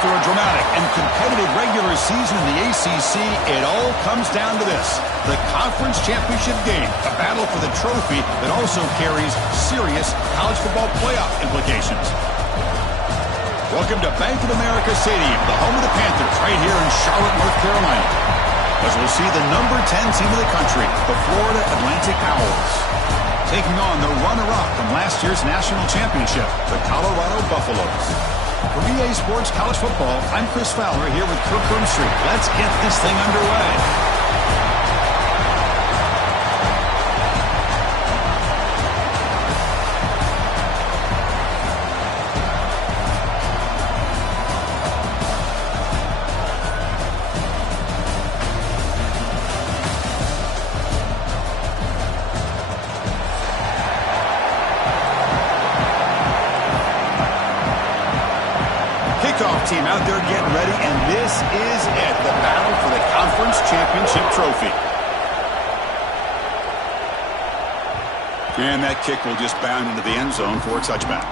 After a dramatic and competitive regular season in the ACC, it all comes down to this: the conference championship game, a battle for the trophy that also carries serious college football playoff implications. Welcome to Bank of America Stadium, the home of the Panthers, right here in Charlotte, North Carolina, as we'll see the number 10 team of the country, the Florida Atlantic Owls, taking on the runner-up from last year's national championship, the Colorado Buffaloes. For EA Sports College Football, I'm Chris Fowler here with Kirk Street. Let's get this thing underway. Team out there getting ready, and this is it, the battle for the conference championship trophy. And that kick will just bound into the end zone for a touchback.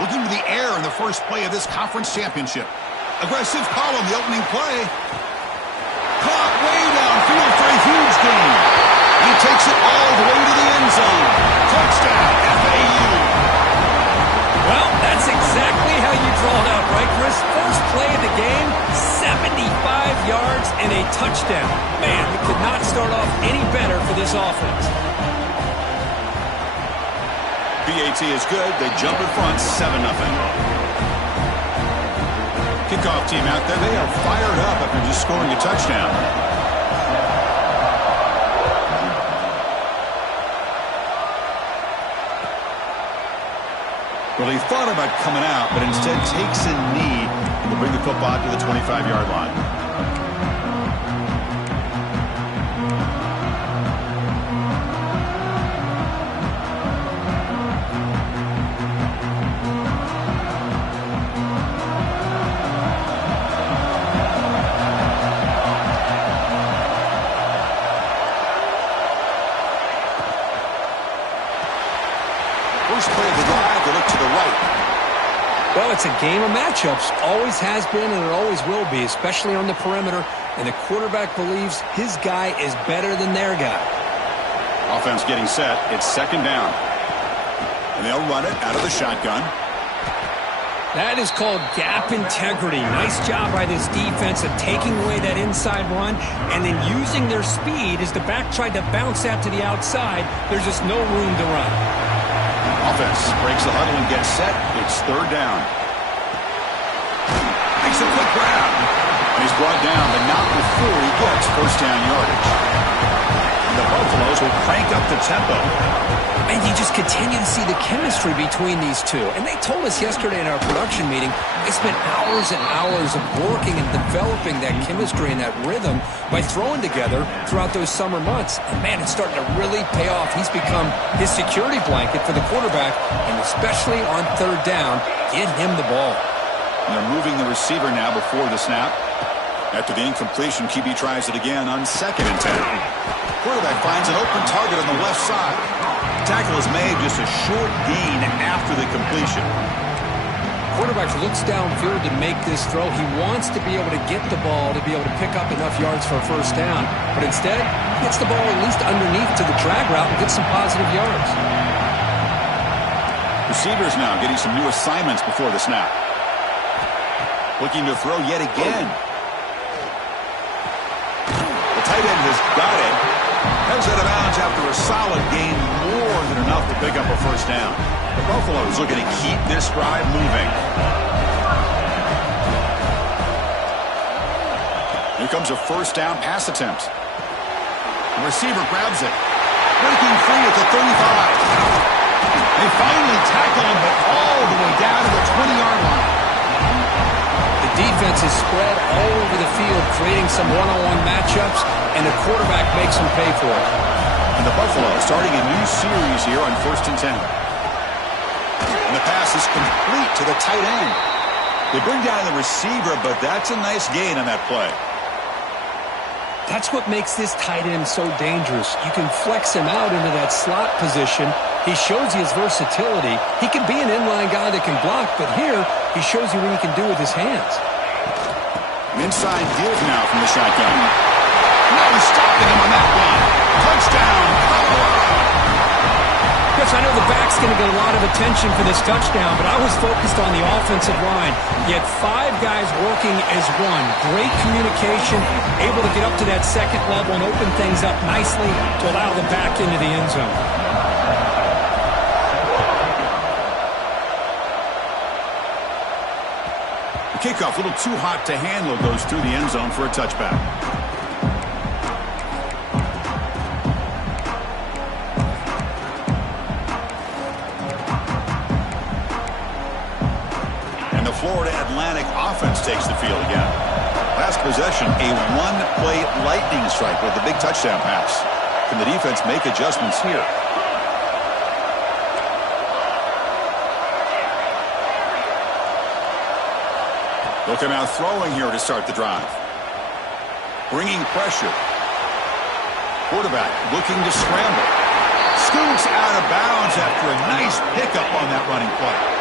Looking to the air in the first play of this conference championship. Aggressive call on the opening play. Caught way downfield for a huge gain. He takes it all the way to the end zone. Touchdown, FAU. Well, that's exactly how you draw it up, right, Chris? First play of the game, 75 yards and a touchdown. Man, we could not start off any better for this offense. PAT is good. They jump in front, 7-0. Kickoff team out there. They are fired up after just scoring a touchdown. Well, he thought about coming out, but instead takes a knee and will bring the football to the 25-yard line. First play of the drive, they look to the right. Well, it's a game of matchups. Always has been, and it always will be, especially on the perimeter. And the quarterback believes his guy is better than their guy. Offense getting set. It's second down. And they'll run it out of the shotgun. That is called gap integrity. Nice job by this defense of taking away that inside run and then using their speed as the back tried to bounce that to the outside. There's just no room to run. Offense breaks the huddle and gets set. It's third down. Makes a quick grab. And he's brought down, but not before he gets first down yardage. And the Buffaloes will crank up the tempo. And you just continue to see the chemistry between these two. And they told us yesterday in our production meeting, they spent hours and hours of working and developing that chemistry and that rhythm by throwing together throughout those summer months. And, man, it's starting to really pay off. He's become his security blanket for the quarterback, and especially on third down, get him the ball. And they're moving the receiver now before the snap. After the incompletion, QB tries it again on 2nd and 10. Quarterback finds an open target on the left side. Tackle is made, just a short gain after the completion. Quarterback looks downfield to make this throw. He wants to be able to get the ball to be able to pick up enough yards for a first down. But instead, he gets the ball at least underneath to the drag route and gets some positive yards. Receivers now getting some new assignments before the snap. Looking to throw yet again. The tight end has got it. Heads out of bounds after a solid gain, more than enough to pick up a first down. The Buffaloes looking to keep this drive moving. Here comes a first down pass attempt. The receiver grabs it. Breaking free at the 35. They finally tackle him, but all the way down to the 20-yard line. The defense is spread all over the field, creating some one-on-one matchups, and the quarterback makes them pay for it. And the Buffalo starting a new series here on 1st and 10. And the pass is complete to the tight end. They bring down the receiver, but that's a nice gain on that play. That's what makes this tight end so dangerous. You can flex him out into that slot position. He shows you his versatility. He can be an inline guy that can block, but here he shows you what he can do with his hands. Inside give now from the shotgun. Now he's stopping him on that one. Touchdown, Colorado! Yes, I know the back's going to get a lot of attention for this touchdown, but I was focused on the offensive line. You had 5 guys working as one. Great communication, able to get up to that second level and open things up nicely to allow the back into the end zone. The kickoff, a little too hot to handle, goes through the end zone for a touchback. Florida Atlantic offense takes the field again. Last possession, a one-play lightning strike with a big touchdown pass. Can the defense make adjustments here? They'll come out throwing here to start the drive. Bringing pressure. Quarterback looking to scramble. Scoots out of bounds after a nice pickup on that running play.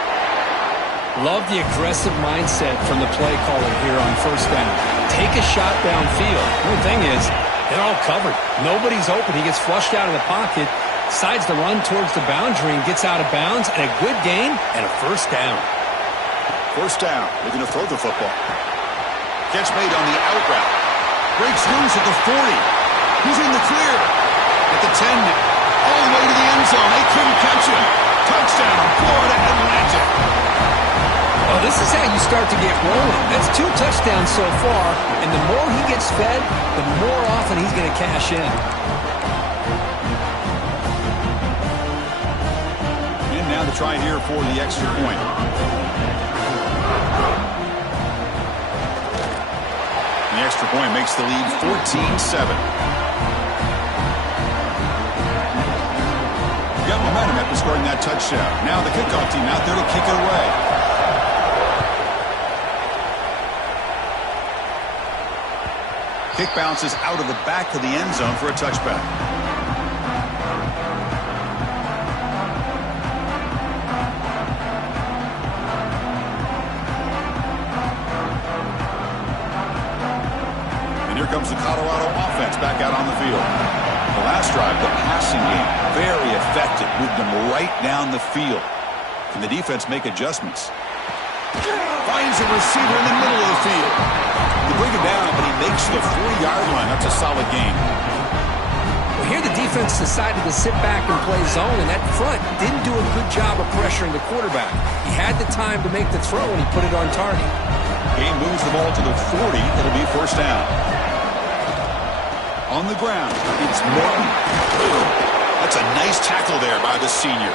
Love the aggressive mindset from the play caller here on 1st down. Take a shot downfield. The only thing is, they're all covered. Nobody's open. He gets flushed out of the pocket, decides to run towards the boundary and gets out of bounds, and a good gain and a 1st down. 1st down. Looking to throw the football. Catch made on the out route. Breaks loose at the 40. He's in the clear. At the 10 now. All the way to the end zone. They couldn't catch him. Touchdown, Florida Atlantic. Oh, this is how you start to get rolling. That's 2 touchdowns so far, and the more he gets fed, the more often he's going to cash in. And now to try here for the extra point. The extra point makes the lead 14-7. Got momentum after scoring that touchdown. Now the kickoff team out there to kick it away. Kick bounces out of the back of the end zone for a touchback. And here comes the Colorado offense back out on the field. The last drive, the passing game, very effective. Moved them right down the field. Can the defense make adjustments? Finds a receiver in the middle of the field. They bring him down, but he makes the 40-yard line. That's a solid gain. Well, here the defense decided to sit back and play zone, and that front didn't do a good job of pressuring the quarterback. He had the time to make the throw, and he put it on target. Game moves the ball to the 40. It'll be 1st down. On the ground, it's Morton. That's a nice tackle there by the senior.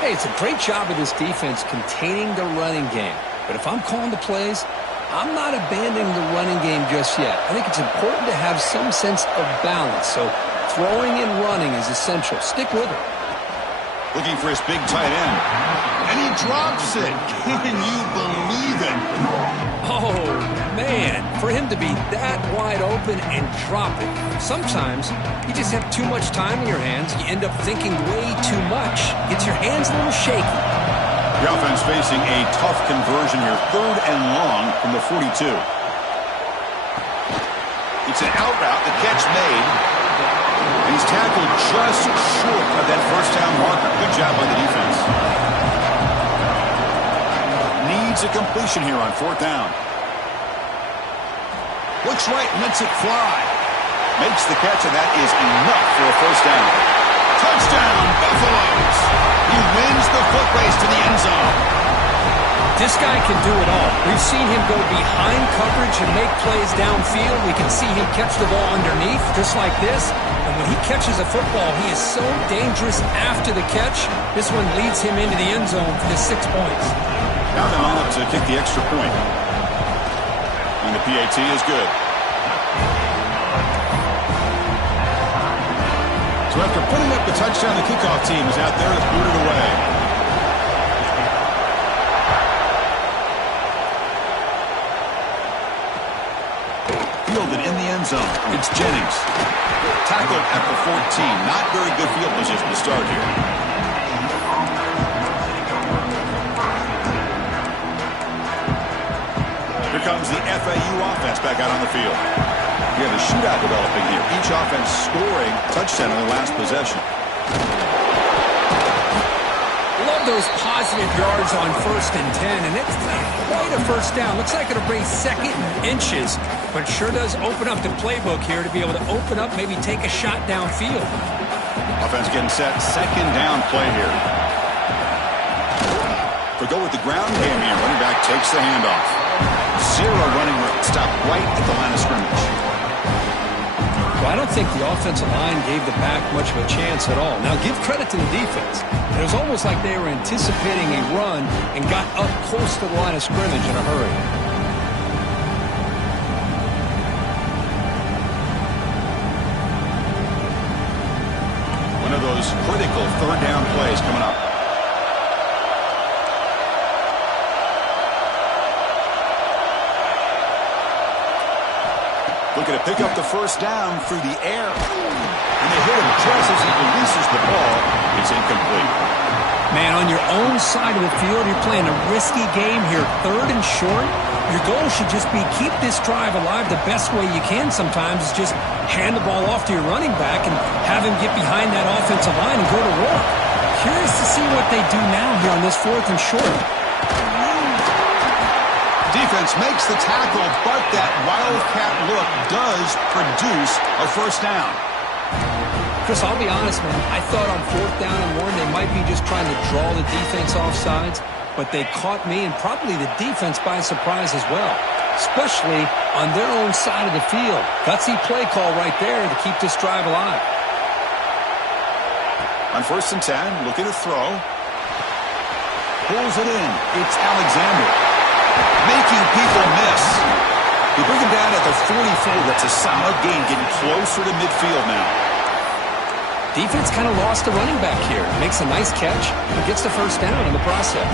Hey, it's a great job of this defense containing the running game. But if I'm calling the plays, I'm not abandoning the running game just yet. I think it's important to have some sense of balance. So throwing and running is essential. Stick with it. Looking for his big tight end. And he drops it. Can you believe it? Oh, man. For him to be that wide open and drop it. Sometimes you just have too much time in your hands. You end up thinking way too much. Gets your hands a little shaky. The offense facing a tough conversion here. 3rd and long from the 42. It's an out route. The catch made. And he's tackled just short of that 1st down marker. Good job by the defense. Needs a completion here on 4th down. Looks right, lets it fly. Makes the catch, and that is enough for a 1st down. Touchdown, Buffaloes! He wins the foot race to the end zone. This guy can do it all. We've seen him go behind coverage and make plays downfield. We can see him catch the ball underneath, just like this. And when he catches a football, he is so dangerous after the catch. This one leads him into the end zone for the 6 points. Now they'll line up to kick the extra point. And the PAT is good. So after putting up the touchdown, the kickoff team is out there to boot it away. Fielded in the end zone. It's Jennings. Tackled at the 14. Not very good field position to start here. Here comes the FAU offense back out on the field. We have a shootout developing here. Each offense scoring a touchdown in their last possession. Love those positive yards on 1st and 10, and it's quite a first down. Looks like it'll bring second and inches, but sure does open up the playbook here to be able to open up, maybe take a shot downfield. Offense getting set. Second down play here. They'll go with the ground game here. Running back takes the handoff. Zero running room. Stop right at the line of scrimmage. Well, I don't think the offensive line gave the back much of a chance at all. Now, give credit to the defense. It was almost like they were anticipating a run and got up close to the line of scrimmage in a hurry. One of those critical third down plays coming up. Looking to pick up the first down through the air. And they hit him just as he releases the ball. It's incomplete. Man, on your own side of the field, you're playing a risky game here. 3rd and short. Your goal should just be keep this drive alive the best way you can sometimes is just hand the ball off to your running back and have him get behind that offensive line and go to work. Curious to see what they do now here on this 4th and short. Defense makes the tackle, but that wildcat look does produce a first down. Chris, I'll be honest, man. I thought on 4th down and 1, they might be just trying to draw the defense off sides, but they caught me and probably the defense by surprise as well, especially on their own side of the field. Gutsy play call right there to keep this drive alive. On 1st and 10, looking to throw. Pulls it in. It's Alexander. Making people miss. You bring him down at the 44. That's a solid gain, getting closer to midfield now. Defense kind of lost the running back here. Makes a nice catch and gets the first down in the process.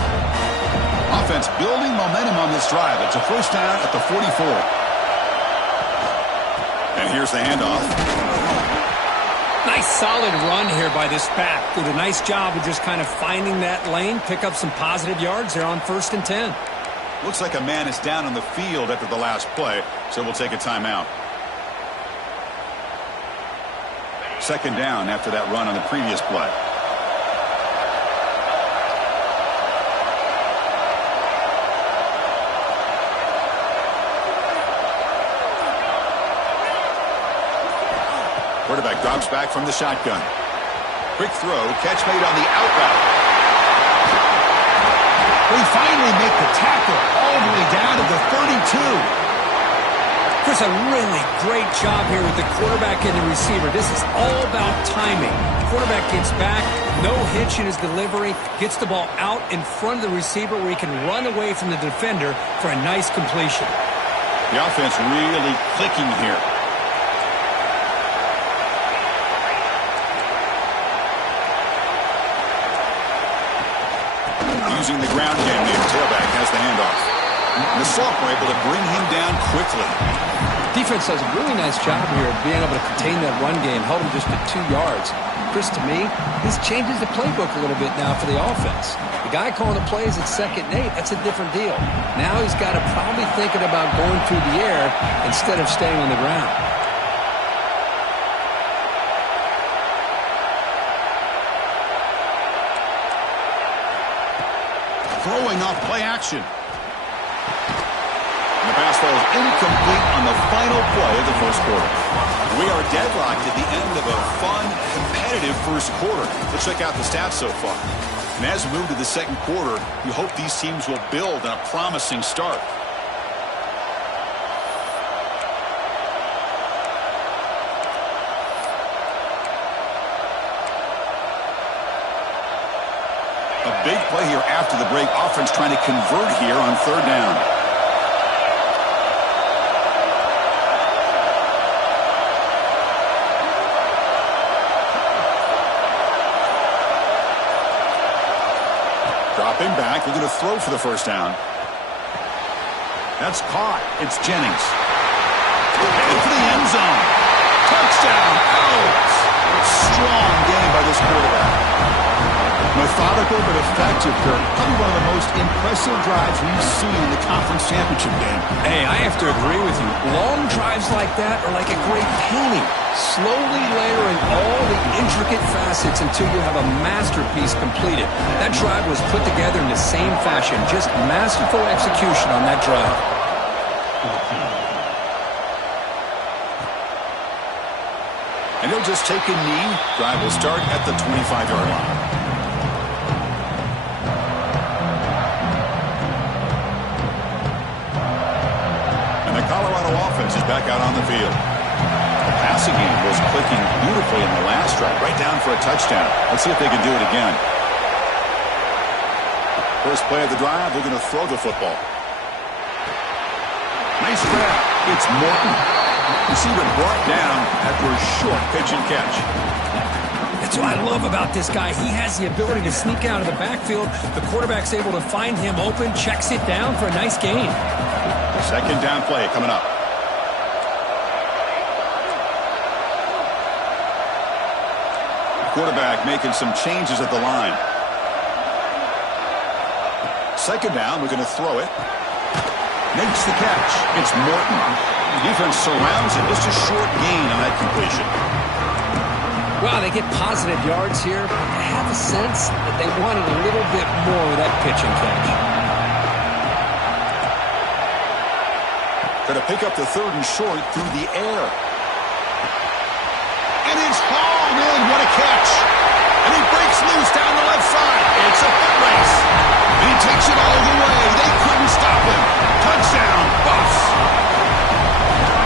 Offense building momentum on this drive. It's a first down at the 44. And here's the handoff. Nice solid run here by this back. Did a nice job of just kind of finding that lane, pick up some positive yards there on 1st and 10. Looks like a man is down on the field after the last play, so we'll take a timeout. Second down after that run on the previous play. Quarterback drops back from the shotgun. Quick throw, catch made on the out route. We finally make the tackle all the way down to the 32. Chris, a really great job here with the quarterback and the receiver. This is all about timing. Quarterback gets back, no hitch in his delivery, gets the ball out in front of the receiver where he can run away from the defender for a nice completion. The offense really clicking here. Using the ground game near tailback has the handoff. The sophomore able to bring him down quickly. Defense does a really nice job here of being able to contain that run game, held him just to 2 yards. Chris, to me, this changes the playbook a little bit now for the offense. The guy calling the plays at 2nd and 8, that's a different deal. Now he's got to probably thinking about going through the air instead of staying on the ground. Throwing off play action. And the pass falls incomplete on the final play of the first quarter. We are deadlocked at the end of a fun, competitive first quarter. Let's check out the stats so far. And as we move to the second quarter, you hope these teams will build on a promising start. A big play here after the break. Offense trying to convert here on 3rd down. to throw for the first down. That's caught. It's Jennings. Headed for the end zone. Touchdown. Out. Strong game by this quarterback. Methodical but effective, Kirk. Probably one of the most impressive drives we've seen in the conference championship game. Hey, I have to agree with you. Long drives like that are like a great painting. Slowly layering all the intricate facets until you have a masterpiece completed. That drive was put together in the same fashion. Just masterful execution on that drive. And he'll just take a knee. Drive will start at the 25-yard line. And the Colorado offense is back out on the field. The passing game was clicking beautifully in the last drive, right down for a touchdown. Let's see if they can do it again. First play of the drive, they're going to throw the football. Nice grab. It's Morton. Receiver brought down after a short pitch and catch. That's what I love about this guy. He has the ability to sneak out of the backfield. The quarterback's able to find him open, checks it down for a nice gain. Second down play coming up. Quarterback making some changes at the line. Second down, we're going to throw it. Makes the catch. It's Morton. The defense surrounds it. Just a short gain on that completion. Wow, they get positive yards here. I have a sense that they wanted a little bit more of that pitch and catch. Going to pick up the third and short through the air. And it's hauled in. What a catch. And he breaks loose down the left side. It's a foot race. And he takes it all the way. They couldn't stop him. Touchdown, Buffs.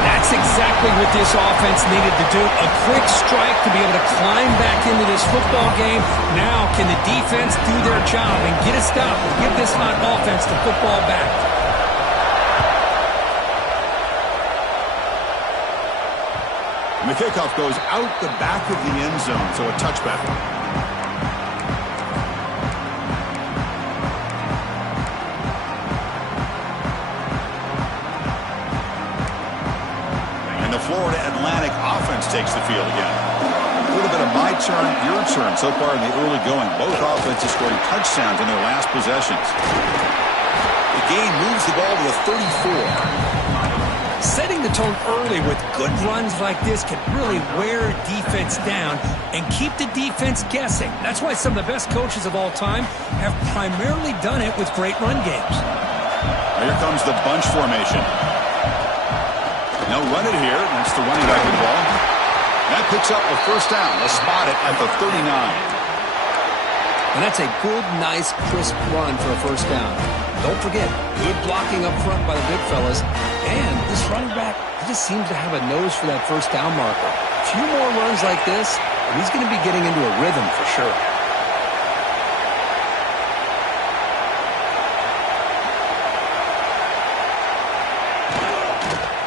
That's exactly what this offense needed to do. A quick strike to be able to climb back into this football game. Now can the defense do their job and get a stop and give this hot offense the football back? And the kickoff goes out the back of the end zone, so a touchback. And the Florida Atlantic offense takes the field again. A little bit of my turn, your turn so far in the early going. Both offenses scoring touchdowns in their last possessions. The game moves the ball to the 34. Setting the tone early with good runs like this can really wear a defense down and keep the defense guessing. That's why some of the best coaches of all time have primarily done it with great run games. Here comes the bunch formation. They'll run it here. That's the running back involved. That picks up a first down. They'll spot it at the 39. And that's a good, nice, crisp run for a first down. Don't forget, good blocking up front by the big fellas. And this running back, he just seems to have a nose for that first down marker. A few more runs like this, and he's going to be getting into a rhythm for sure.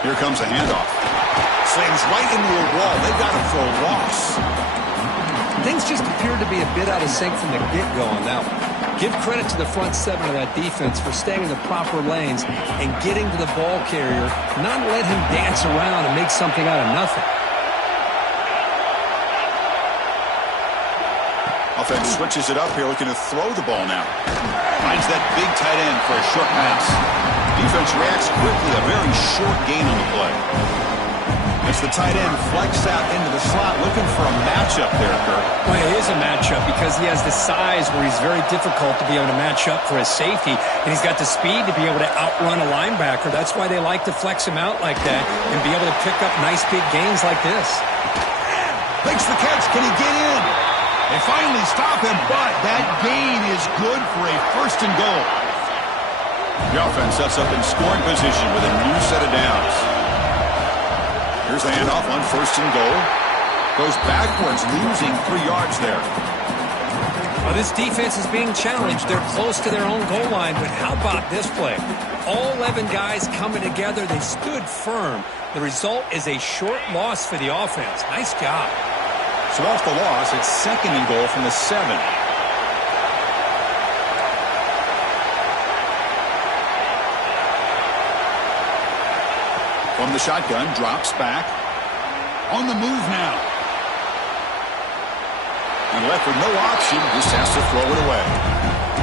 Here comes a handoff. Slams right into a wall. They've got him for a loss. Things just appeared to be a bit out of sync from the get-go on that one. Give credit to the front seven of that defense for staying in the proper lanes and getting to the ball carrier, not let him dance around and make something out of nothing. Offense switches it up here, looking to throw the ball now. Finds that big tight end for a short pass. Defense reacts quickly, a very short gain on the play. As the tight end flex out into the slot, looking for a matchup there, Kirk. Well, it is a matchup because he has the size where he's very difficult to be able to match up for his safety, and he's got the speed to be able to outrun a linebacker. That's why they like to flex him out like that and be able to pick up nice big gains like this. Makes the catch. Can he get in? They finally stop him, but that gain is good for a first and goal. The offense sets up in scoring position with a new set of downs. Here's the handoff on first and goal. Goes backwards, losing 3 yards there. Well, this defense is being challenged. They're close to their own goal line, but how about this play? All 11 guys coming together. They stood firm. The result is a short loss for the offense. Nice job. So off the loss, it's second and goal from the 7. From the shotgun, drops back. On the move now. And left with no option, just has to throw it away.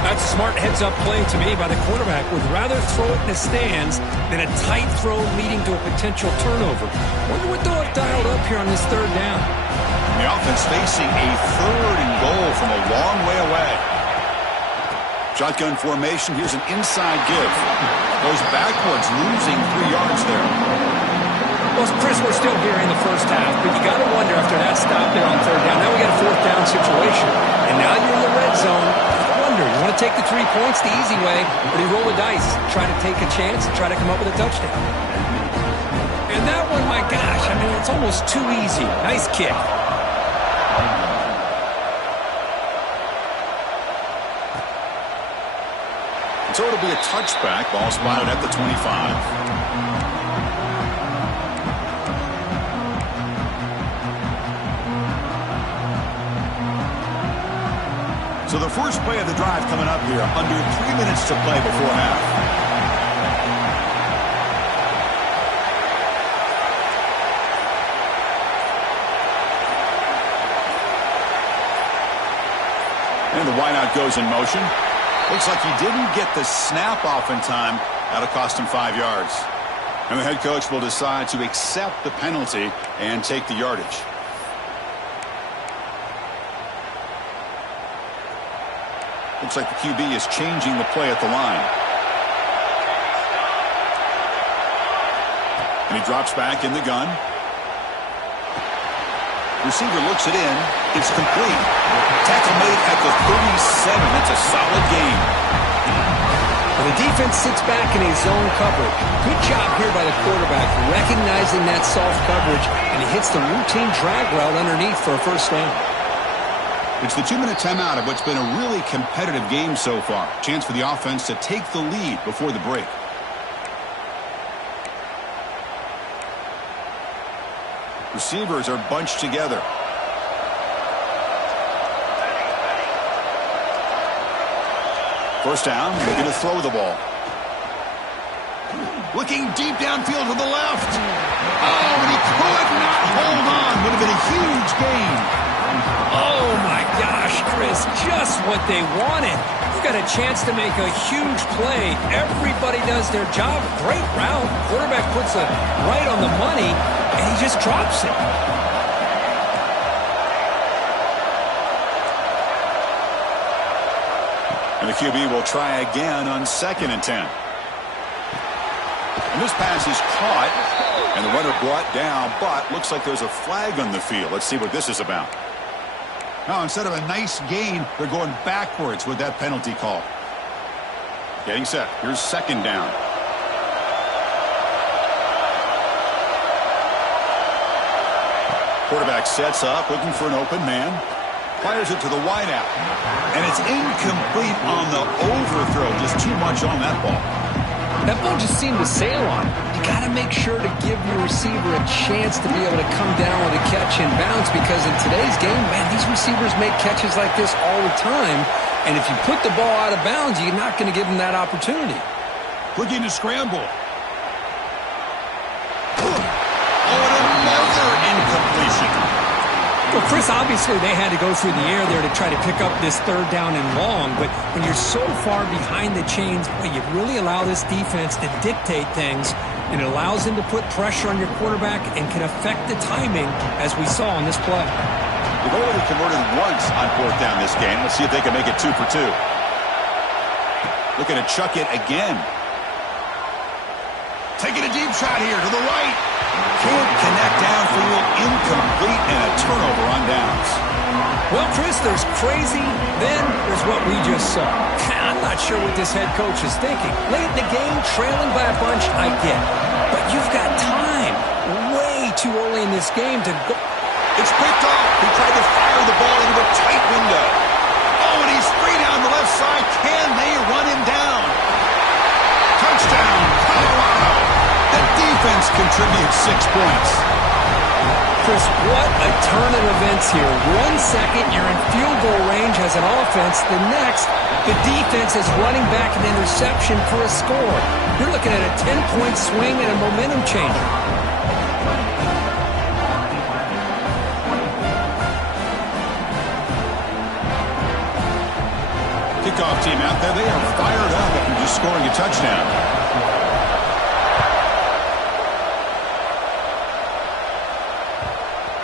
That's a smart heads-up play to me by the quarterback. Would rather throw it in the stands than a tight throw leading to a potential turnover. Wonder what they'll have dialed up here on this third down. The offense facing a 3rd and goal from a long way away. Shotgun formation. Here's an inside give. Goes backwards, losing 3 yards there. Well, Chris, we're still here in the first half, but you got to wonder after that stop there on 3rd down. Now we got a 4th down situation, and now you're in the red zone. I wonder, you want to take the 3 points the easy way, or do you roll the dice, try to take a chance, and try to come up with a touchdown? And that one, my gosh, I mean, it's almost too easy. Nice kick. So it'll be a touchback. Ball spotted at the 25. So the first play of the drive coming up here. Under 3 minutes to play before half. And the wideout goes in motion. Looks like he didn't get the snap off in time. That'll cost him 5 yards. And the head coach will decide to accept the penalty and take the yardage. Looks like the QB is changing the play at the line. And he drops back in the gun. Receiver looks it in. It's complete. Tackle made at the 37. That's a solid gain. Well, the defense sits back in a zone coverage. Good job here by the quarterback, recognizing that soft coverage, and he hits the routine drag route underneath for a first down. It's the 2-minute timeout of what's been a really competitive game so far. Chance for the offense to take the lead before the break. Receivers are bunched together. First down, they're going to throw the ball. Looking deep downfield to the left. Oh, and he could not hold on. Would have been a huge gain. Oh, my gosh, Chris, just what they wanted. You got a chance to make a huge play. Everybody does their job. Great route. Quarterback puts it right on the money, and he just drops it. And the QB will try again on 2nd and 10. And this pass is caught, and the runner brought down, but looks like there's a flag on the field. Let's see what this is about. Now, instead of a nice gain, they're going backwards with that penalty call. Getting set. Here's 2nd down. Quarterback sets up, looking for an open man. Fires it to the wideout. And it's incomplete on the overthrow. Just too much on that ball. That ball just seemed to sail on. You got to make sure to give your receiver a chance to be able to come down with a catch and bounce, because in today's game, man, these receivers make catches like this all the time. And if you put the ball out of bounds, you're not going to give them that opportunity. Looking to scramble. Oh, and another incompletion. Well, Chris, obviously they had to go through the air there to try to pick up this 3rd down and long, but when you're so far behind the chains, you really allow this defense to dictate things, and it allows them to put pressure on your quarterback and can affect the timing, as we saw on this play. They've already converted once on 4th down this game. Let's see if they can make it 2 for 2. Looking to chuck it again. Taking a deep shot here to the right. Can't connect downfield. Incomplete, and a turnover on downs. Well, Chris, there's crazy, then there's what we just saw. I'm not sure what this head coach is thinking. Late in the game, trailing by a bunch, I get. But you've got time. Way too early in this game to go. It's picked off. He tried to fire the ball into a tight window. Oh, and he's free down the left side. Can they run him down? Touchdown, Colorado. The defense contributes 6 points. Chris, what a turn of events here. 1 second, you're in field goal range as an offense. The next, the defense is running back an interception for a score. You're looking at a 10-point swing and a momentum changer. Kickoff team out there, they are fired up after just scoring a touchdown.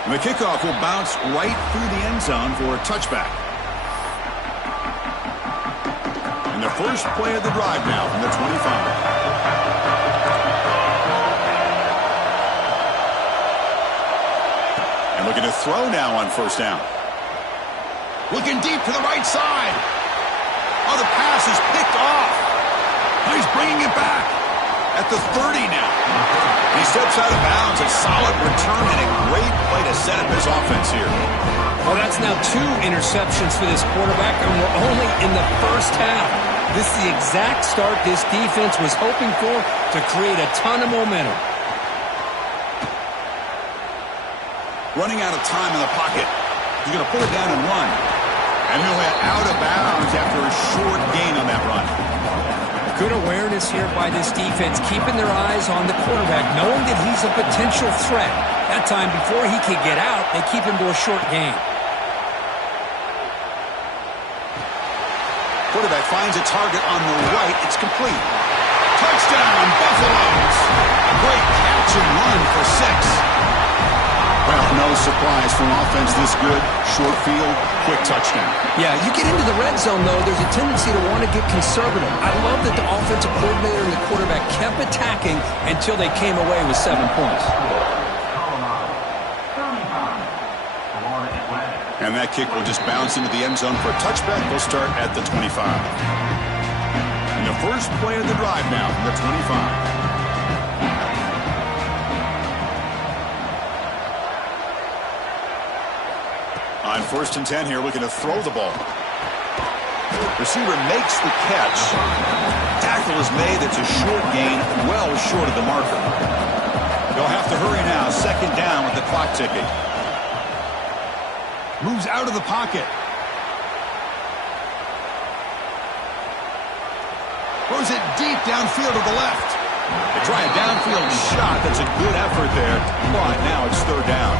And the kickoff will bounce right through the end zone for a touchback. And the first play of the drive now from the 25. And looking to throw now on first down. Looking deep to the right side. Oh, the pass is picked off. Oh, he's bringing it back at the 30 now. He steps out of bounds. A solid return and a great play to set up his offense here. Well, that's now 2 interceptions for this quarterback, and we're only in the first half. This is the exact start this defense was hoping for to create a ton of momentum. Running out of time in the pocket. He's going to pull it down and run. And he'll head out of bounds after a short gain on that run. Good awareness here by this defense, keeping their eyes on the quarterback, knowing that he's a potential threat. That time, before he could get out, they keep him to a short gain. Quarterback finds a target on the right. It's complete. Touchdown, Buffaloes. Great catch and run for 6. Well, no surprise from offense this good. Short field, quick touchdown. Yeah, you get into the red zone, though, there's a tendency to want to get conservative. I love that the offensive coordinator and the quarterback kept attacking until they came away with 7 points. And that kick will just bounce into the end zone for a touchback. They'll start at the 25. And the first play of the drive now from the 25. On 1st and 10 here, looking to throw the ball. Receiver makes the catch. Tackle is made. It's a short gain, well short of the marker. They'll have to hurry now. 2nd down with the clock ticking. Moves out of the pocket. Throws it deep downfield to the left. They try a downfield shot. That's a good effort there. But now it's 3rd down.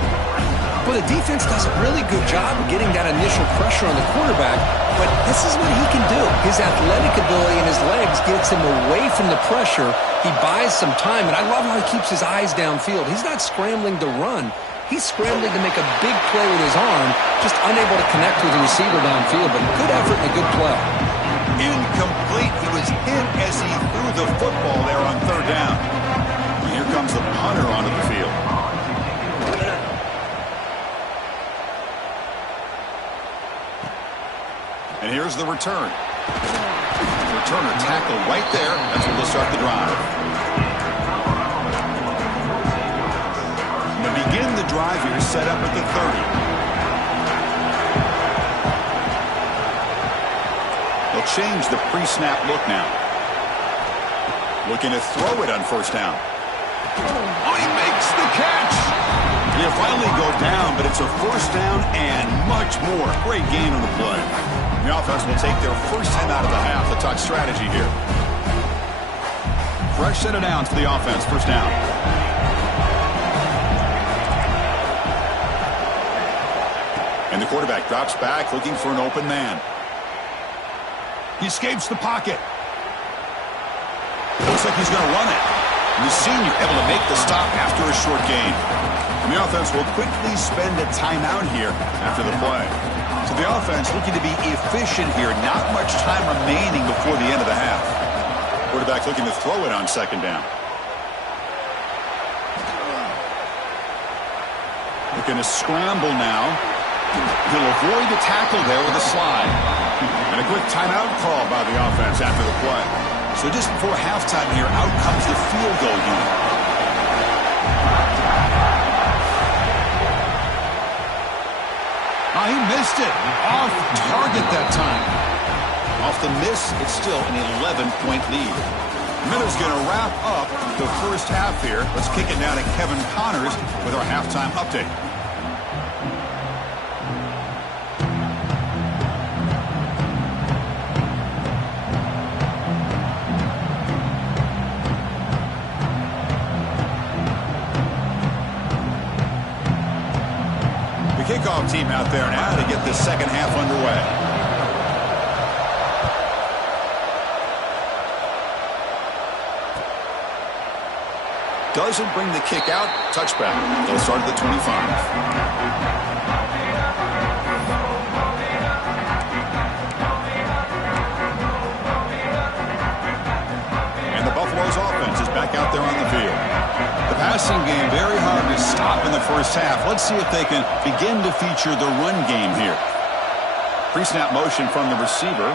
Well, the defense does a really good job of getting that initial pressure on the quarterback, but this is what he can do. His athletic ability and his legs gets him away from the pressure. He buys some time, and I love how he keeps his eyes downfield. He's not scrambling to run. He's scrambling to make a big play with his arm, just unable to connect with the receiver downfield, but good effort and a good play. Incomplete. He was hit as he threw the football there on 3rd down. And here comes the punter onto the field. And here's the return. Returner tackle right there. That's where they'll start the drive. And to begin the drive here, set up at the 30. They'll change the pre-snap look now. Looking to throw it on 1st down. Oh, he makes the catch. He'll finally go down, but it's a 1st down and much more. Great gain on the play. The offense will take their first time out of the half to talk strategy here. Fresh set of downs for the offense. 1st down. And the quarterback drops back looking for an open man. He escapes the pocket. Looks like he's going to run it. And the senior able to make the stop after a short gain. And the offense will quickly spend a timeout here after the play. So the offense looking to be efficient here. Not much time remaining before the end of the half. Quarterback looking to throw it on 2nd down. Looking to scramble now. He'll avoid the tackle there with a slide. And a quick timeout call by the offense after the play. So just before halftime here, out comes the field goal unit. Oh, he missed it. Off target that time. Off the miss, it's still an 11-point lead. Miller's going to wrap up the first half here. Let's kick it down to Kevin Connors with our halftime update. kickoff team out there now to get this second half underway. Doesn't bring the kick out. Touchback. They'll start at the 25. And the Buffalo's offense is back out there on the field. The passing game very hard to stop in the first half. Let's see if they can begin to feature the run game here. Pre-snap motion from the receiver.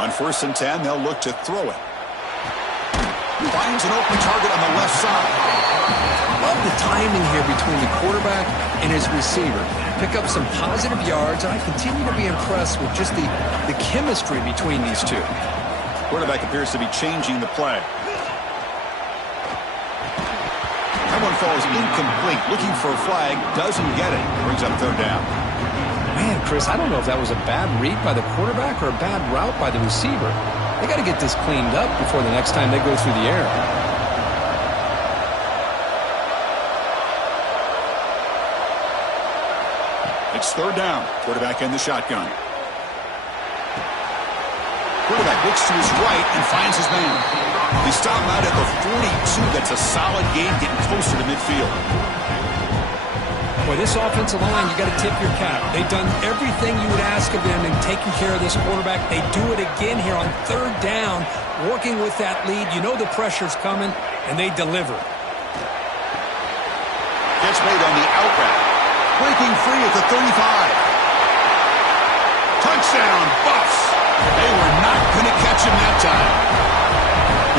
On 1st and 10, they'll look to throw it. Finds an open target on the left side. Love the timing here between the quarterback and his receiver. Pick up some positive yards, and I continue to be impressed with just the chemistry between these two. Quarterback appears to be changing the play. That one falls incomplete. Looking for a flag, doesn't get it. Brings up 3rd down. Man, Chris, I don't know if that was a bad read by the quarterback or a bad route by the receiver. They got to get this cleaned up before the next time they go through the air. It's 3rd down. Quarterback in the shotgun. Quarterback looks to his right and finds his man. They stop out at the 42. That's a solid game, getting closer to midfield. Boy, this offensive line, you got to tip your cap. They've done everything you would ask of them in taking care of this quarterback. They do it again here on 3rd down, working with that lead. You know the pressure's coming, and they deliver. Catch made on the out route. Breaking free at the 35. Touchdown, Buffs. They were not going to catch him that time.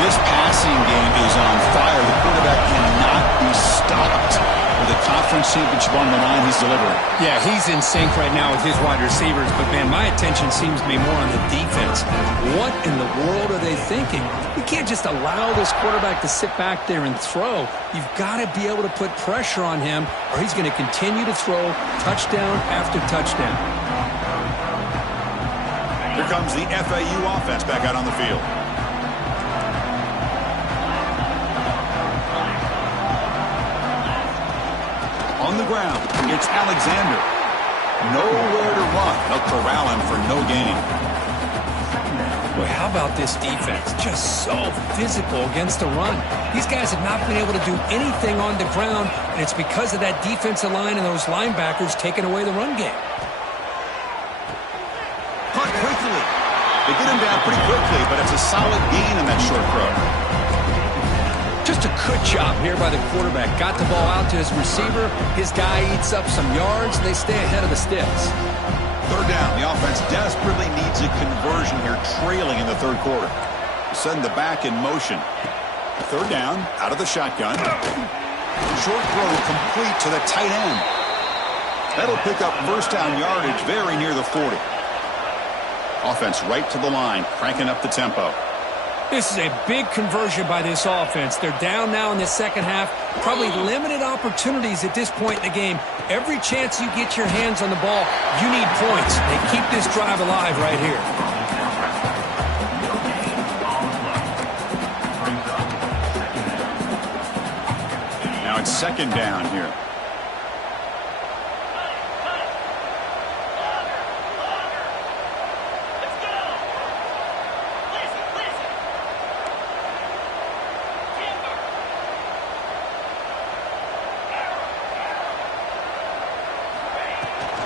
This passing game is on fire. The quarterback cannot be stopped. With the conference championship on the line, he's delivering. Yeah, he's in sync right now with his wide receivers. But, man, my attention seems to be more on the defense. What in the world are they thinking? You can't just allow this quarterback to sit back there and throw. You've got to be able to put pressure on him, or he's going to continue to throw touchdown after touchdown. Here comes the FAU offense back out on the field. On the ground, it's Alexander. Nowhere to run. They'll corral him for no gain. Boy, how about this defense? Just so physical against the run. These guys have not been able to do anything on the ground, and it's because of that defensive line and those linebackers taking away the run game. Caught quickly. They get him down pretty quickly, but it's a solid gain in that short throw. Just a good job here by the quarterback. Got the ball out to his receiver. His guy eats up some yards, and they stay ahead of the sticks. 3rd down. The offense desperately needs a conversion here, trailing in the 3rd quarter. Send the back in motion. 3rd down, out of the shotgun. Short throw complete to the tight end. That'll pick up 1st down yardage very near the 40. Offense right to the line, cranking up the tempo. This is a big conversion by this offense. They're down now in the second half. Probably limited opportunities at this point in the game. Every chance you get your hands on the ball, you need points. They keep this drive alive right here. Now it's 2nd down here.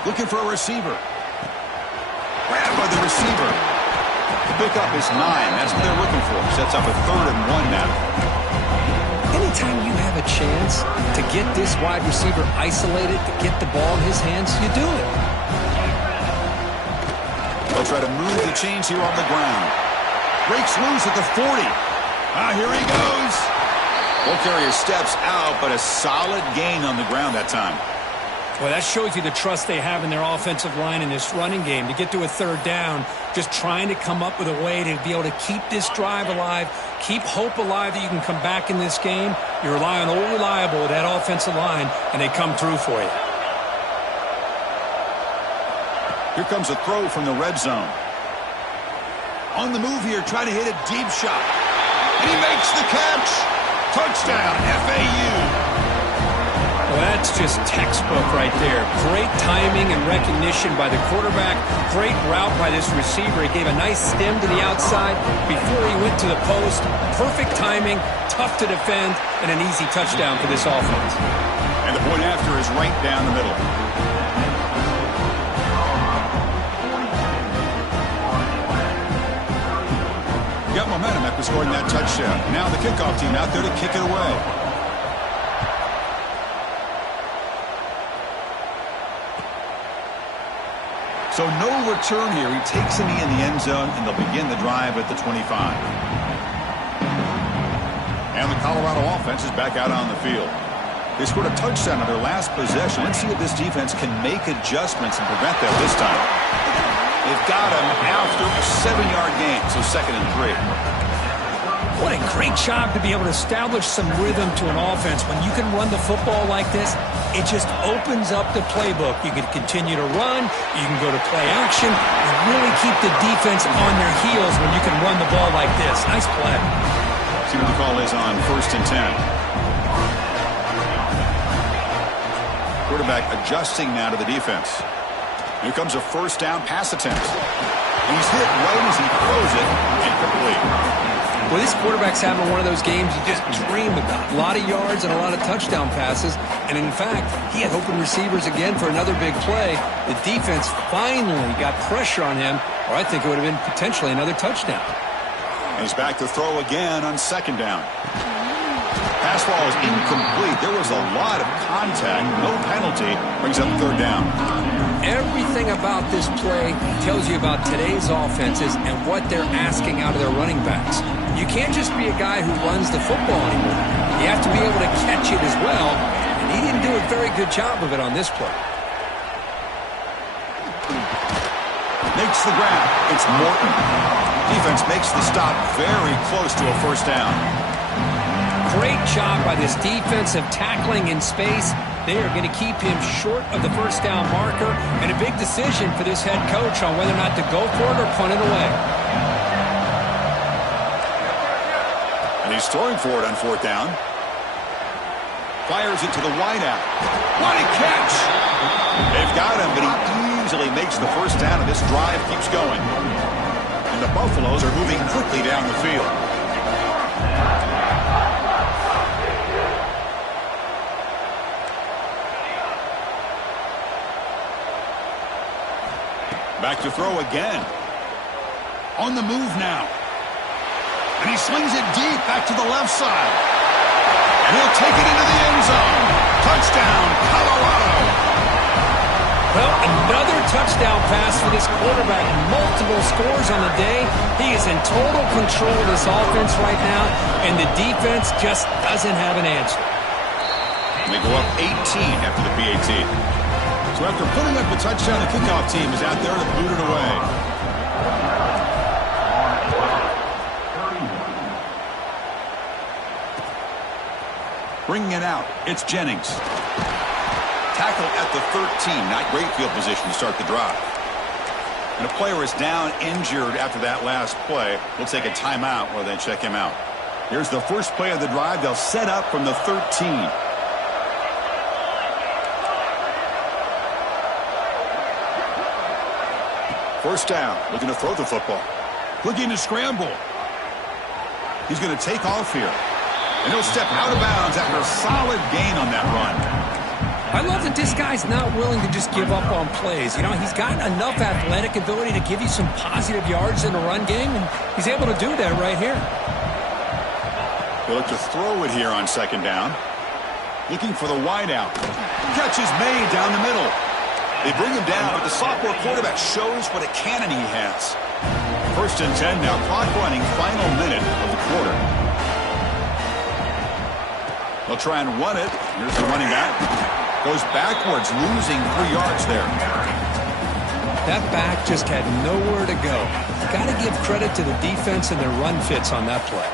Looking for a receiver. Grabbed by the receiver. The pickup is 9. That's what they're looking for. Sets up a 3rd and 1 now. Anytime you have a chance to get this wide receiver isolated, to get the ball in his hands, you do it. They'll try to move the chains here on the ground. Breaks loose at the 40. Here he goes. Ball carrier steps out, but a solid gain on the ground that time. Well, that shows you the trust they have in their offensive line in this running game. To get to a 3rd down, just trying to come up with a way to be able to keep this drive alive, keep hope alive that you can come back in this game. You rely on old reliable, that offensive line, and they come through for you. Here comes a throw from the red zone. On the move here, trying to hit a deep shot. And he makes the catch. Touchdown, FAU. Well, that's just textbook right there. Great timing and recognition by the quarterback. Great route by this receiver. He gave a nice stem to the outside before he went to the post. Perfect timing, tough to defend, and an easy touchdown for this offense. And the point after is right down the middle. Got momentum after scoring that touchdown. Now the kickoff team out there to kick it away. So no return here. He takes him in the end zone, and they'll begin the drive at the 25. And the Colorado offense is back out on the field. They scored a touchdown on their last possession. Let's see if this defense can make adjustments and prevent that this time. They've got him after a 7-yard gain, so 2nd and 3. What a great job to be able to establish some rhythm to an offense. When you can run the football like this, it just opens up the playbook. You can continue to run, you can go to play action, and really keep the defense on their heels when you can run the ball like this. Nice play. See what the call is on 1st and 10. Quarterback adjusting now to the defense. Here comes a 1st down pass attempt. He's hit right as he throws it, incomplete. Well, this quarterback's having one of those games you just dream about. A lot of yards and a lot of touchdown passes. And in fact, he had open receivers again for another big play. The defense finally got pressure on him, or I think it would have been potentially another touchdown. And he's back to throw again on 2nd down. Pass ball is incomplete. There was a lot of contact. No penalty. Brings up 3rd down. Everything about this play tells you about today's offenses and what they're asking out of their running backs. You can't just be a guy who runs the football anymore. You have to be able to catch it as well, and he didn't do a very good job of it on this play. Makes the grab. It's Morton. Defense makes the stop very close to a 1st down. Great job by this defensive tackling in space. They are going to keep him short of the 1st down marker, and a big decision for this head coach on whether or not to go for it or punt it away. And he's throwing for it on 4th down. Fires it to the wideout. What a catch! They've got him, but he easily makes the 1st down, and this drive keeps going. And the Buffaloes are moving quickly down the field. Back to throw again. On the move now. And he slings it deep back to the left side. And he'll take it into the end zone. Touchdown, Colorado. Well, another touchdown pass for this quarterback. Multiple scores on the day. He is in total control of this offense right now, and the defense just doesn't have an answer. And they go up 18 after the PAT. So after putting up the touchdown, the kickoff team is out there to boot it away. Bringing it out, it's Jennings. Tackle at the 13, not great field position to start the drive. And a player is down injured after that last play. We'll take a timeout while they check him out. Here's the first play of the drive. They'll set up from the 13. First down, looking to throw the football. Looking to scramble. He's going to take off here. And he'll step out of bounds after a solid gain on that run. I love that this guy's not willing to just give up on plays. You know, he's got enough athletic ability to give you some positive yards in the run game, and he's able to do that right here. They look to throw it here on 2nd down. Looking for the wideout. Catch is made down the middle. They bring him down, but the sophomore quarterback shows what a cannon he has. 1st and 10 now. Clock running, final minute of the quarter. They'll try and run it. Here's the running back. Goes backwards, losing 3 yards there. That back just had nowhere to go. Got to give credit to the defense and their run fits on that play.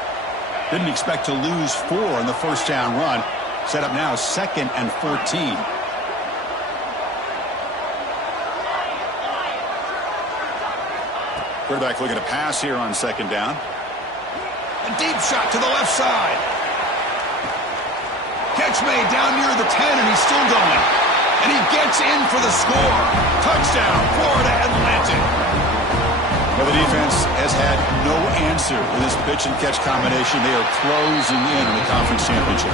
Didn't expect to lose 4 on the 1st down run. Set up now 2nd and 14. Quarterback looking to pass here on 2nd down. A deep shot to the left side. Catch made down near the 10, and he's still going. And he gets in for the score. Touchdown, Florida Atlantic. Well, the defense has had no answer with this pitch-and-catch combination. They are closing in on the conference championship.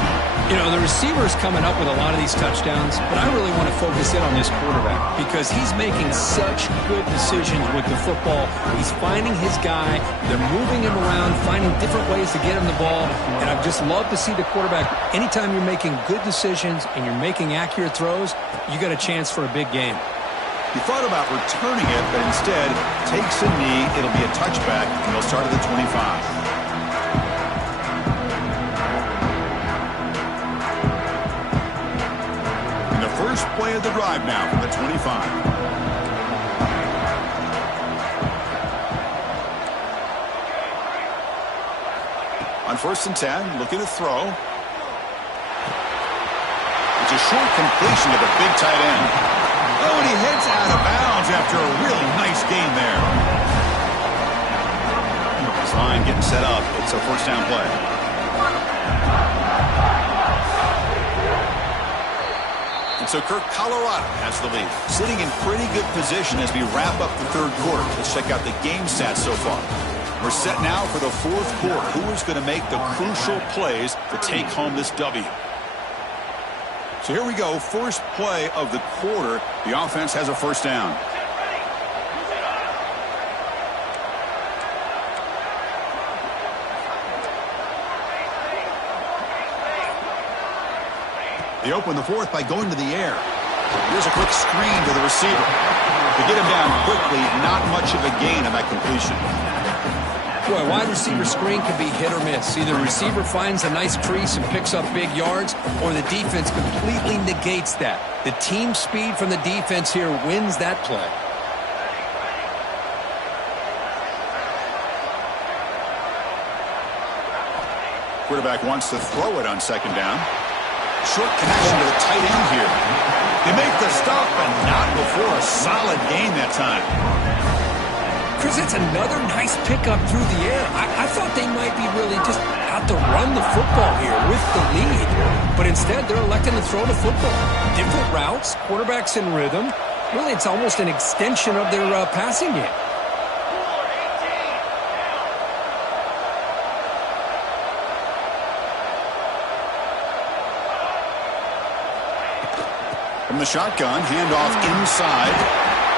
You know, the receiver's coming up with a lot of these touchdowns, but I really want to focus in on this quarterback because he's making such good decisions with the football. He's finding his guy. They're moving him around, finding different ways to get him the ball, and I've just loved to see the quarterback. Anytime you're making good decisions and you're making accurate throws, you got a chance for a big game. He thought about returning it, but instead takes a knee. It'll be a touchback, and he'll start at the 25. And the first play of the drive now from the 25. On 1st and 10, looking to throw. It's a short completion to the big tight end. Oh, and he heads out of bounds after a really nice game there. His line getting set up. It's a first down play. And so Kirk, Colorado has the lead. Sitting in pretty good position as we wrap up the third quarter. Let's check out the game stats so far. We're set now for the fourth quarter. Who is going to make the crucial plays to take home this W? So here we go, first play of the quarter. The offense has a first down. They open the fourth by going to the air. Here's a quick screen to the receiver. To get him down quickly, not much of a gain on that completion. Boy, a wide receiver screen can be hit or miss. Either the receiver finds a nice crease and picks up big yards, or the defense completely negates that. The team speed from the defense here wins that play. Quarterback wants to throw it on second down. Short connection to the tight end here. They make the stop, but not before a solid gain that time. Chris, it's another nice pickup through the air. I thought they might be really just out to run the football here with the lead. But instead, they're electing to throw the football. Different routes, quarterbacks in rhythm. Really, it's almost an extension of their passing game. From the shotgun, handoff inside.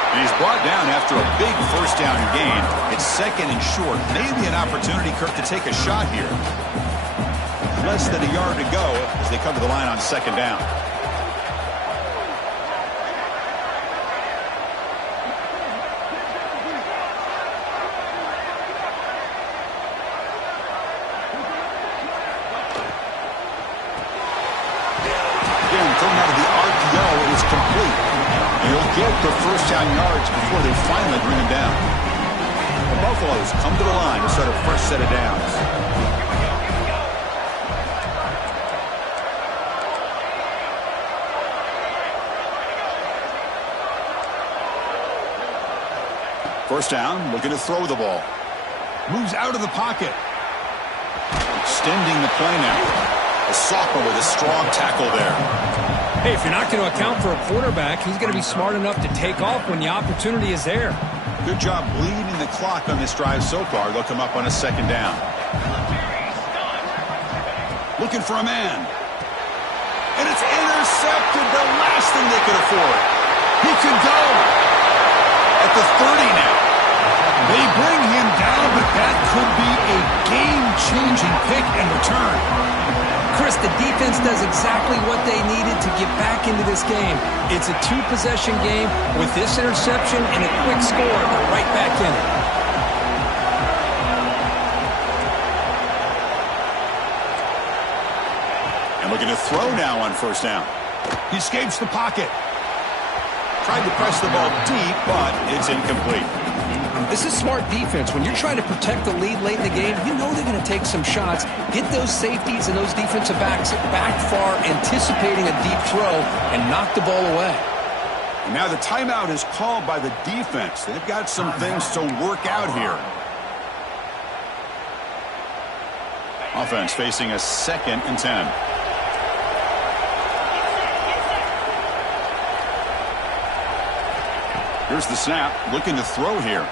And he's brought down after a big first down gain. It's second and short. Maybe an opportunity, Kirk, to take a shot here. Less than a yard to go as they come to the line on second down. Again, coming out of the RPO, it is complete. He'll get the first down yards before they finally bring him down. The Buffaloes come to the line to start a fresh set of downs. First down, looking to throw the ball. Moves out of the pocket. Extending the play now. A sophomore with a strong tackle there. Hey, if you're not going to account for a quarterback, he's going to be smart enough to take off when the opportunity is there. Good job bleeding the clock on this drive so far. They'll come up on a second down. Looking for a man. And it's intercepted, the last thing they could afford. He can go. At the 30 now. They bring him down, but that could be a game-changing pick and return. Chris, the defense does exactly what they needed to get back into this game. It's a two-possession game with this interception and a quick score. They're right back in it. And looking to throw now on first down. He escapes the pocket. Tried to press the ball deep, but it's incomplete. This is smart defense. When you're trying to protect the lead late in the game, you know they're going to take some shots, get those safeties and those defensive backs back far, anticipating a deep throw, and knock the ball away. And now the timeout is called by the defense. They've got some things to work out here. Offense facing a 2nd and 10. Here's the snap, looking to throw here.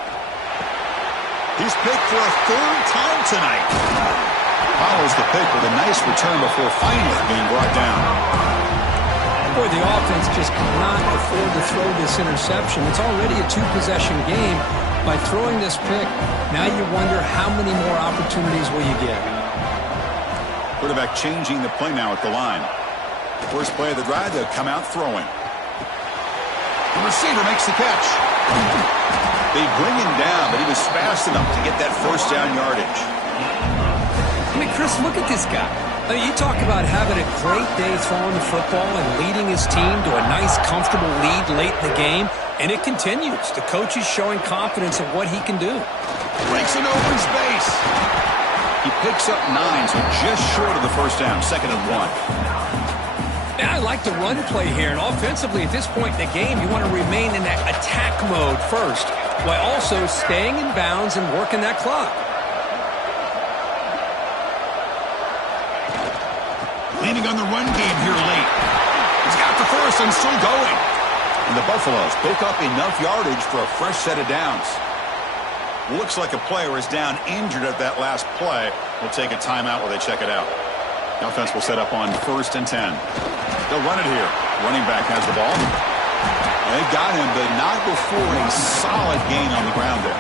He's picked for a third time tonight. Follows the pick with a nice return before finally being brought down. Boy, the offense just cannot afford to throw this interception. It's already a two-possession game. By throwing this pick, now you wonder how many more opportunities will you get. Quarterback changing the play now at the line. First play of the drive, they'll come out throwing. The receiver makes the catch. They bring him down, but he was fast enough to get that first down yardage. I mean, Chris, look at this guy. I mean, you talk about having a great day throwing the football and leading his team to a nice, comfortable lead late in the game, and it continues. The coach is showing confidence in what he can do. Breaks an open space. He picks up 9, so just short of the first down, 2nd and 1. Yeah, I like the run play here, and offensively at this point in the game, you want to remain in that attack mode first, while also staying in bounds and working that clock. Leaning on the run game here late. He's got the first and still going. And the Buffaloes pick up enough yardage for a fresh set of downs. Looks like a player is down injured at that last play. We'll take a timeout while they check it out. The offense will set up on 1st and 10. They'll run it here. Running back has the ball. They got him, but not before a solid gain on the ground there.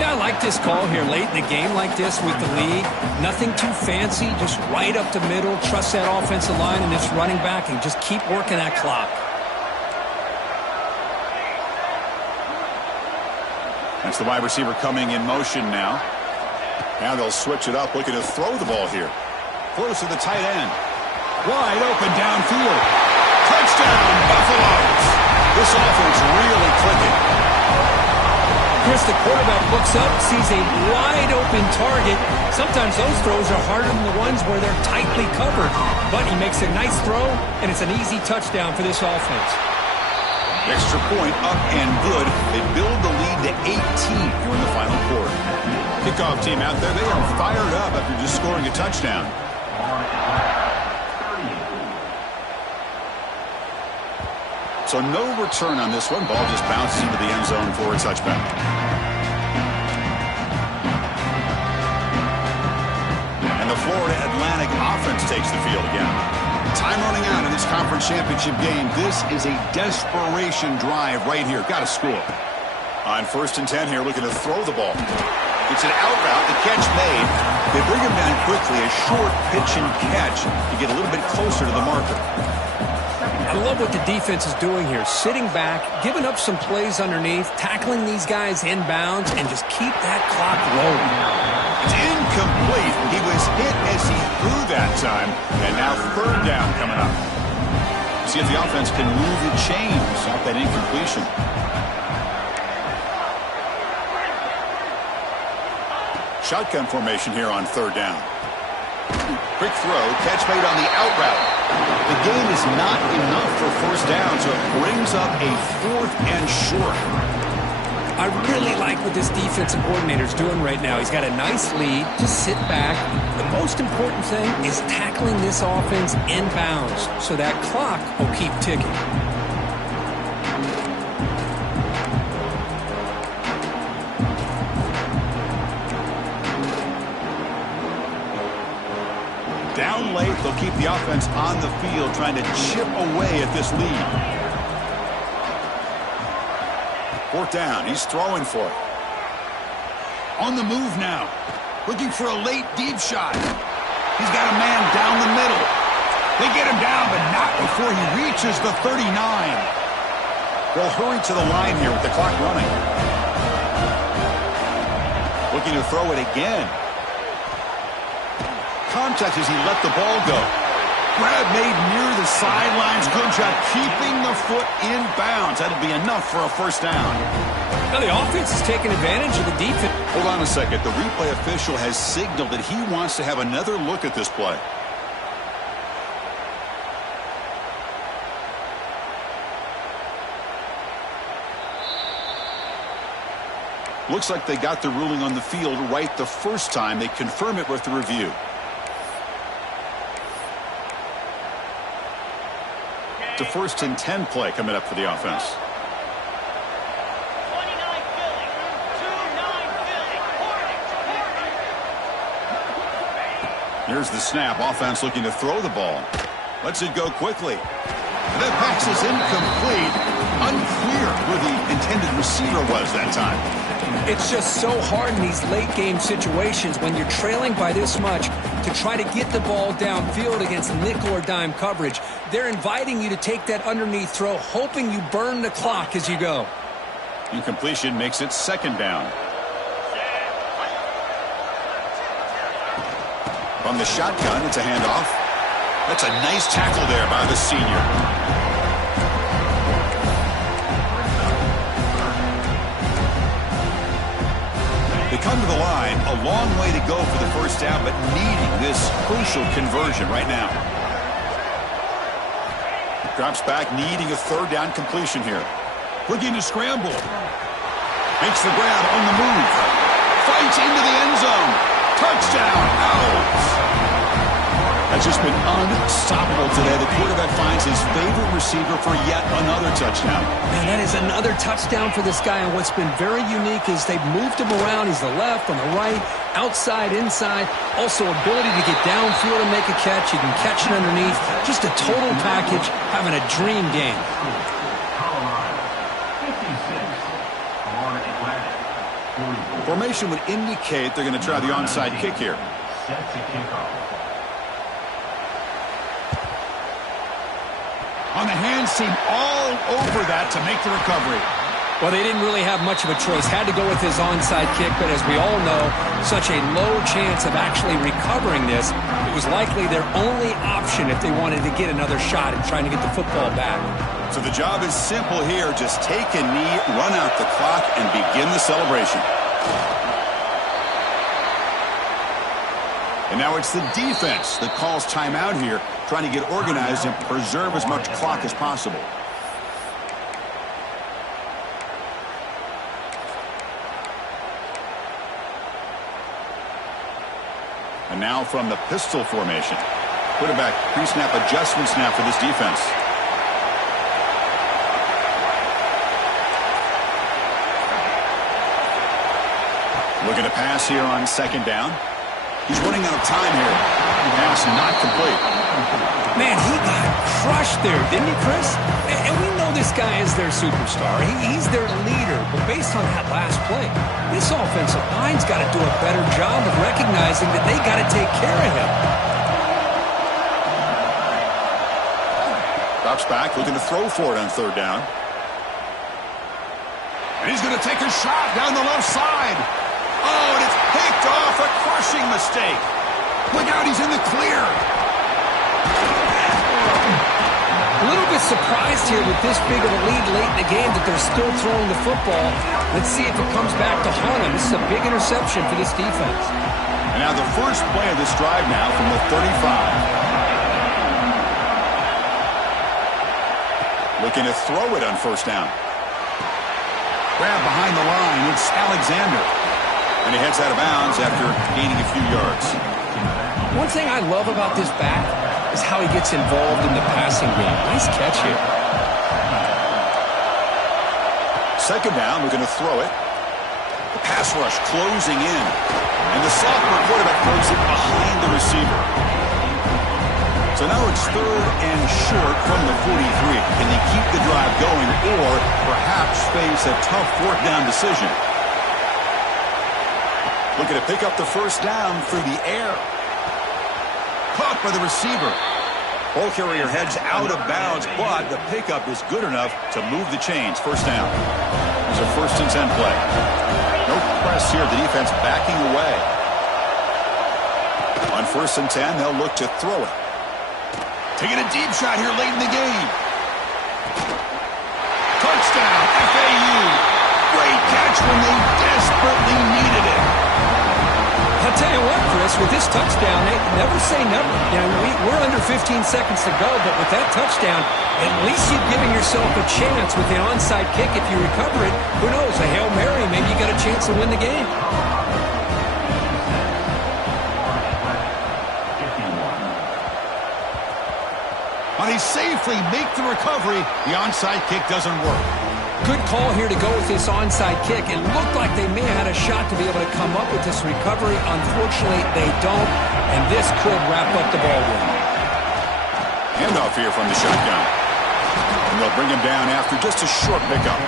Yeah, I like this call here late in the game like this with the lead. Nothing too fancy, just right up the middle. Trust that offensive line and this running back and just keep working that clock. That's the wide receiver coming in motion now. Now they'll switch it up, looking to throw the ball here. Close to the tight end. Wide open downfield. Touchdown, Buffaloes. This offense really clicking. Chris, the quarterback looks up, sees a wide open target. Sometimes those throws are harder than the ones where they're tightly covered. But he makes a nice throw, and it's an easy touchdown for this offense. Extra point up and good. They build the lead to 18 here in the final quarter. Kickoff team out there, they are fired up after just scoring a touchdown. So no return on this one. Ball just bounces into the end zone for a touchback. And the Florida Atlantic offense takes the field again. Time running out in this conference championship game. This is a desperation drive right here. Got to score. On 1st and 10 here, looking to throw the ball. It's an out route. The catch made. They bring him down quickly. A short pitch and catch to get a little bit closer to the marker. I love what the defense is doing here. Sitting back, giving up some plays underneath, tackling these guys in bounds, and just keep that clock rolling. It's incomplete. He was hit as he threw that time. And now 3rd down coming up. See if the offense can move the chains off that incompletion. Shotgun formation here on 3rd down. Quick throw, catch made on the out route. The gain is not enough for 1st down, so it brings up a 4th and short. I really like what this defensive coordinator is doing right now. He's got a nice lead. Just sit back. The most important thing is tackling this offense in bounds, so that clock will keep ticking. Down late, they'll keep the offense on the field, trying to chip away at this lead. 4th down, he's throwing for it. On the move now, looking for a late deep shot. He's got a man down the middle. They get him down, but not before he reaches the 39. They'll hurry to the line here with the clock running. Looking to throw it again. Contact as he let the ball go. Grab made near the sidelines. Good job keeping the foot in bounds. That'll be enough for a 1st down. Now the offense is taking advantage of the defense. Hold on a second. The replay official has signaled that he wants to have another look at this play. Looks like they got the ruling on the field right the first time. They confirm it with the review. The 1st and 10 play coming up for the offense. Here's the snap. Offense looking to throw the ball. Lets it go quickly. That pass is incomplete. Unclear who the intended receiver was that time. It's just so hard in these late game situations when you're trailing by this much to try to get the ball downfield against nickel or dime coverage. They're inviting you to take that underneath throw, hoping you burn the clock as you go. Incompletion makes it second down. From the shotgun, it's a handoff. That's a nice tackle there by the senior. They come to the line, a long way to go for the first down, but needing this crucial conversion right now. Drops back, needing a third down completion here. Looking to scramble. Makes the grab on the move. Fights into the end zone. Touchdown, out. That's just been unstoppable today. The quarterback finds his favorite receiver for yet another touchdown. Man, that is another touchdown for this guy, and what's been very unique is they've moved him around. He's the left, on the right, outside, inside. Also, ability to get downfield and make a catch. He can catch it underneath. Just a total package, having a dream game. Formation would indicate they're going to try the onside kick here. On the hands, seem all over that to make the recovery. Well, they didn't really have much of a choice. Had to go with his onside kick, but as we all know, such a low chance of actually recovering this. It was likely their only option if they wanted to get another shot at trying to get the football back. So the job is simple here. Just take a knee, run out the clock, and begin the celebration. And now it's the defense that calls timeout here, trying to get organized and preserve as much clock as possible. And now from the pistol formation. Quarterback pre-snap adjustment snap for this defense. Looking to pass here on second down. He's running out of time here. Pass not complete. Man, he got crushed there, didn't he, Chris? And we know this guy is their superstar. He's their leader. But based on that last play, this offensive line's got to do a better job of recognizing that they got to take care of him. Drops back, looking to throw for it on third down. And he's going to take a shot down the left side. Oh, and it's picked off, a crushing mistake. Look out, he's in the clear. A little bit surprised here with this big of a lead late in the game that they're still throwing the football. Let's see if it comes back to haunt them. This is a big interception for this defense. And now the first play of this drive now from the 35. Looking to throw it on first down. Grab behind the line, it's Alexander. And he heads out of bounds after gaining a few yards. One thing I love about this back is how he gets involved in the passing game. Nice catch here. Second down, we're going to throw it. The pass rush closing in. And the sophomore quarterback throws it behind the receiver. So now it's third and short from the 43. Can they keep the drive going or perhaps face a tough fourth down decision? Looking to pick up the first down through the air. Caught by the receiver. Ball carrier heads out of bounds, but the pickup is good enough to move the chains. First down. There's a 1st and 10 play. No press here. The defense backing away. On 1st and 10, they'll look to throw it. Taking a deep shot here late in the game. Touchdown, FAU. Great catch when they desperately needed it. I'll tell you what, Chris, with this touchdown, never say never. You know, we're under 15 seconds to go, but with that touchdown, at least you're giving yourself a chance with the onside kick. If you recover it, who knows, a Hail Mary, maybe you got a chance to win the game. When they safely make the recovery, the onside kick doesn't work. Good call here to go with this onside kick. It looked like they may have had a shot to be able to come up with this recovery. Unfortunately, they don't. And this could wrap up the ball game. Handoff here from the shotgun. And they'll bring him down after just a short pickup.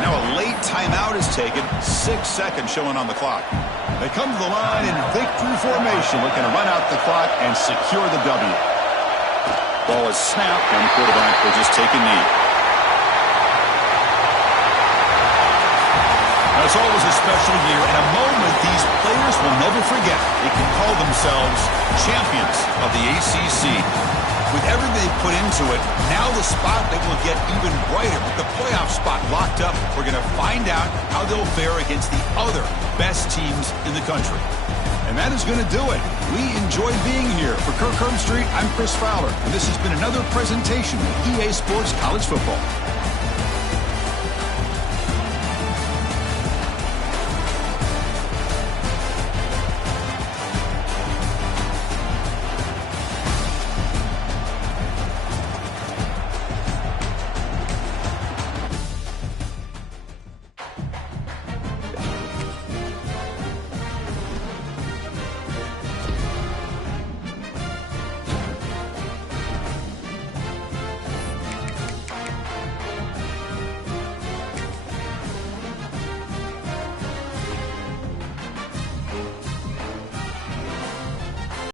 Now a late timeout is taken. 6 seconds showing on the clock. They come to the line in victory formation, looking to run out the clock and secure the W. Ball is snapped, and the quarterback will just take a knee. Now, it's always a special year and a moment these players will never forget. They can call themselves champions of the ACC. With everything they put into it, now the spotlight will get even brighter. With the playoff spot locked up, we're going to find out how they'll fare against the other best teams in the country. And that is going to do it. We enjoyed being here. For Kirk Street, I'm Chris Fowler, and this has been another presentation of EA Sports College Football.